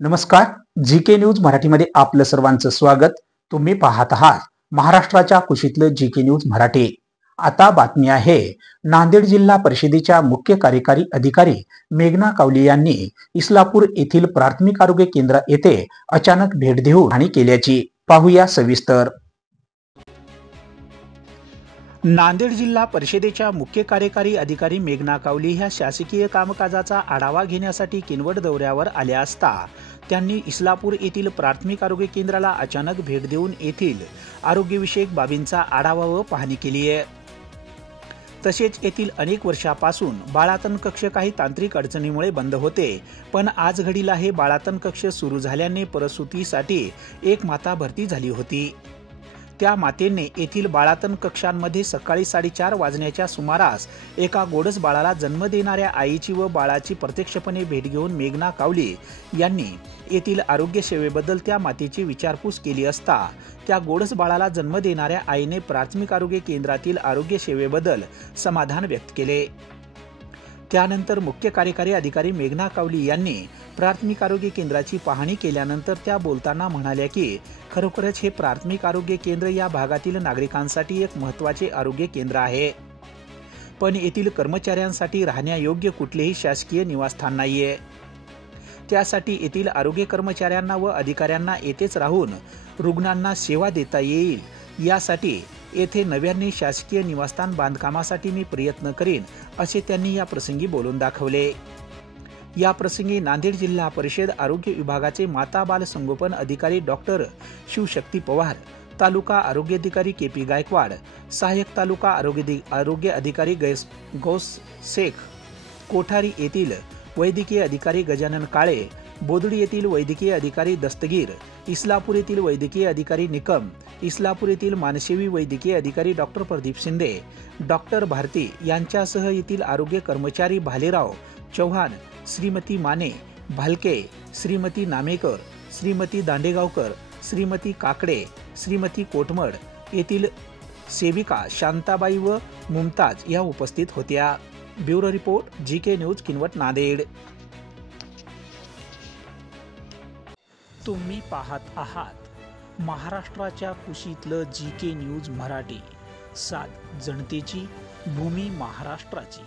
नमस्कार. GK. News मराठीमध्ये आपलं सर्वांचं स्वागत. तुम्ही पाहत आहात महाराष्ट्राच्या कुशीतलं जी.के. न्यूज मराठी. आता बातमी आहे. नांदेड जिल्हा परिषदेच्या मुख्य कार्यकारी अधिकारी मेघना कावली यांनी इस्लापूर येथील प्राथमिक आरोग्य केंद्र येथे अचानक भेट देऊन पाहणी केल्याची. पाहूया सविस्तर. नांदेड जिल्हा परिषदेच्या मुख्य कार्यकारी अधिकारी मेघना कावली ह्या शासकीय कामकाजाचा आढावा घेण्यासाठी किनवट दौऱ्यावर आल्या असता त्यांनी इस्लापूर येथील प्राथमिक आरोग्य केंद्राला अचानक भेट देऊन येथील आरोग्यविषयक बाबींचा आढावा व पाहणी केली आहे. तसेच येथील अनेक वर्षापासून बाळातन कक्ष काही तांत्रिक अडचणीमुळे बंद होते, पण आज घडीला हे बाळातन कक्ष सुरू झाल्याने प्रसूतीसाठी एक माता भरती झाली होती. त्या मातेने येथील बाळातन कक्षांमध्ये सकाळी 4:30 वाजण्याच्या सुमारास एका गोडस बाळाला जन्म देणाऱ्या आईची व बाळाची प्रत्यक्षपणे भेट घेऊन मेघना कावली यांनी येथील आरोग्य सेवेबद्दल त्या मातेची विचारपूस केली असता त्या गोडस बाळाला जन्म देणाऱ्या आईने प्राथमिक आरोग्य केंद्रातील आरोग्य सेवेबद्दल समाधान व्यक्त केले. त्यानंतर मुख्य कार्यकारी अधिकारी मेघना कावली यांनी प्राथमिक आरोग्य केंद्राची पाहणी केल्यानंतर त्या बोलताना म्हणाल्या की खरोखरच हे प्राथमिक आरोग्य केंद्र या भागातील नागरिकांसाठी एक महत्त्वाचे आरोग्य केंद्र आहे, पण येथील कर्मचाऱ्यांसाठी राहण्यायोग्य कुठलेही शासकीय निवासस्थान नाहीये. त्यासाठी येथील आरोग्य कर्मचाऱ्यांना व अधिकाऱ्यांना येथेच राहून रुग्णांना सेवा देता येईल यासाठी येथे नव्याने शासकीय निवासस्थान बांधकामासाठी मी प्रयत्न करीन, असे त्यांनी या प्रसंगी बोलून दाखवले. या प्रसंगी नांदेड जिल्हा परिषद आरोग्य विभागाचे माता बाल संगोपन अधिकारी डॉक्टर शिवशक्ती पवार, तालुका आरोग्य अधिकारी के.पी. गायकवाड, सहाय्यक तालुका आरोग्य अधिकारी गौस शेख, कोठारी येथील वैद्यकीय अधिकारी गजानन काळे, बोदडी येथील वैद्यकीय अधिकारी दस्तगीर, इस्लापूर येथील वैद्यकीय अधिकारी निकम, इस्लापूर येथील मानसेवी वैद्यकीय अधिकारी डॉक्टर प्रदीप शिंदे, डॉक्टर भारती यांच्यासह येथील आरोग्य कर्मचारी भालेराव चव्हाण, श्रीमती माने भालके, श्रीमती नामेकर, श्रीमती दांडेगावकर, श्रीमती काकडे, श्रीमती कोटमड, येथील सेविका शांताबाई व मुमताज या उपस्थित होत्या. Bureau report, GK. News, Kinwat, Nanded. तुम्ही पाहत आहात महाराष्ट्राच्या कुशीतलं जी.के. न्यूज मराठी. सात जनतेची, भूमी महाराष्ट्राची.